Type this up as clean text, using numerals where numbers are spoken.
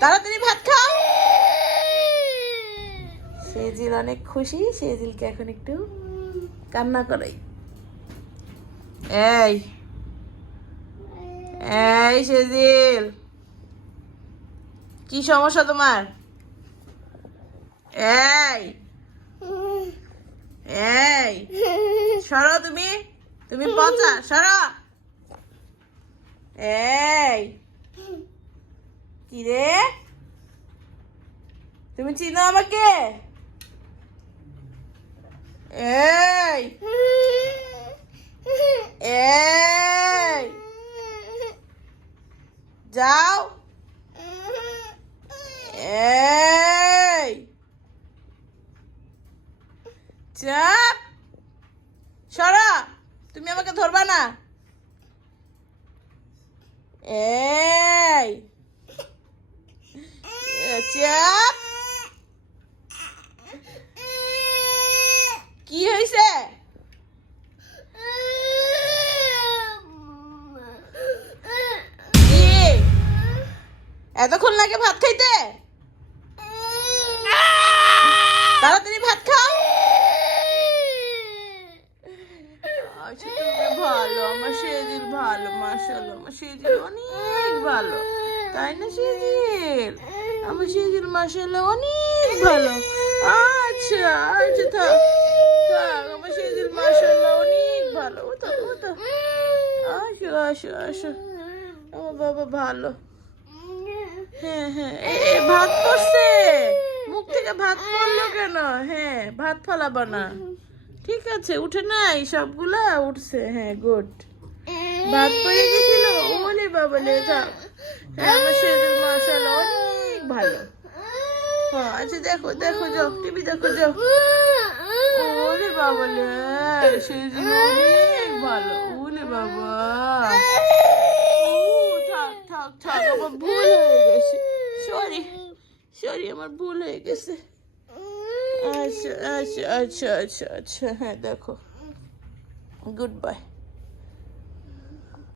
তাড়াতাড়ি ভাত খাও। সেজিল অনেক খুশি, সেজিলকে এখন একটু কান্না করাই। এই এই সেজিল, কি সমস্যা তোমার? এই এই সরো, তুমি তুমি পচা, সরো। এই কি রে, তুমি চিনো আমাকে? এই এই যাও। এই চাপ, সরো, তুমি আমাকে ধরবা না। এই চাপ, কি হয়েছে? কি এতক্ষণ লাগে ভাত খাইতে? তাড়াতাড়ি ভাত খাও। আচ্ছা তুমি ভালো, আমার সেজিল ভালো, মাশাআল্লাহ, আমার সেজিল অনেক ভালো, তাই না সেজিল? আমার সেজিল মাশাআল্লাহ অনেক ভালো। আচ্ছা আচ্ছা, থাক থাক, আমার সেজিল মাশাআল্লাহ অনেক ভালো। ওঠো ওঠো, আসো আসো আসো, আমার বাবা ভালো। হ্যাঁ হ্যাঁ, ভাত পড়ছে, মুখ থেকে ভাত পড়লো কেন? হ্যাঁ, ভাত ফালাবা না, ঠিক আছে, উঠে নাই, সবগুলা উঠছে। হ্যাঁ গুড, ভাত পড়ে গেছিল, ওলে বাবলে যাও। হ্যাঁ, আমার সেজিল মাশাআল্লাহ অনেক ভালো। হ্যাঁ আচ্ছা, দেখো দেখো, যাও টিভি দেখো, যাও। ওলে বাবলে, সেজিল অনেক ভালো, ওলে বাবা। থাক থাক থাক, আমার ভুল হয়ে গেছে, সরি সরি, আমার ভুল হয়ে গেছে। আচ্ছা আচ্ছা আচ্ছা আচ্ছা আচ্ছা, হ্যাঁ দেখো, গুড বাই।